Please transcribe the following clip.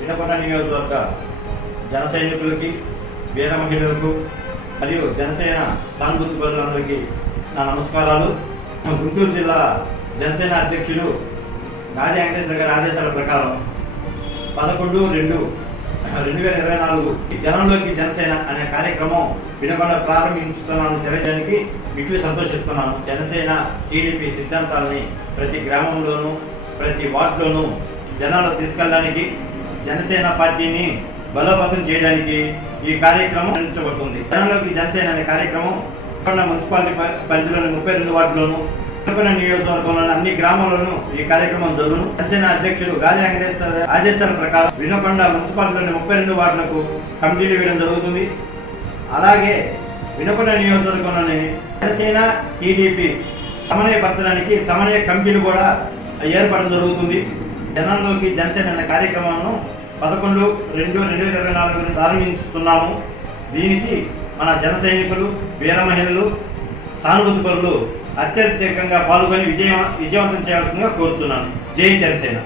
వినకొండ నియోజకవర్గ జన సైనికులకి వీర మహిళలకు మరియు జనసేన సానుభూతి పరులందరికీ నా నమస్కారాలు. గుంటూరు జిల్లా జనసేన అధ్యక్షులు నాది వెంకటేశ్వర గారి ఆదేశాల ప్రకారం పదకొండు రెండు రెండు వేల ఇరవై నాలుగు జనంలోకి జనసేన అనే కార్యక్రమం వినకుండా ప్రారంభించుతున్నాను తెలియడానికి మిట్లు సంతోషిస్తున్నాను. జనసేన టీడీపీ సిద్ధాంతాలని ప్రతి గ్రామంలోనూ ప్రతి వార్డులోనూ జనాలు తీసుకెళ్ళడానికి జనసేన పార్టీని బలోపేతం చేయడానికి ఈ కార్యక్రమం నిర్వహించబడుతుంది. జనంలోకి జనసేన అనే కార్యక్రమం మున్సిపాలిటీ పరిధిలోని ముప్పై రెండు వార్డులోను అనుకున్న నియోజకవర్గంలోని అన్ని గ్రామాల్లోనూ ఈ కార్యక్రమం జరుగును. జనసేన అధ్యక్షుడు గాలి వెంకటేశ్వర ఆదేశాల ప్రకారం వినకొండ మున్సిపాలిటీలోని ముప్పై రెండు వార్డులకు కమిటీలు వేయడం జరుగుతుంది. అలాగే వినకొండ నియోజకవర్గంలోని జనసేన టీడీపీ సమన్వయపరచడానికి సమన్వయ కమిటీలు కూడా ఏర్పడడం జరుగుతుంది. జనంలోకి జనసేన అనే కార్యక్రమాలను పదకొండు రెండు రెండు వేల ఇరవై నాలుగుని ప్రారంభించుతున్నాము దీనికి మన జన సైనికులు వీర మహిళలు సానుభూతి పరులు అత్యధికంగా పాల్గొని విజయ విజయవంతం చేయాల్సిందిగా కోరుతున్నాను జై జనసేన.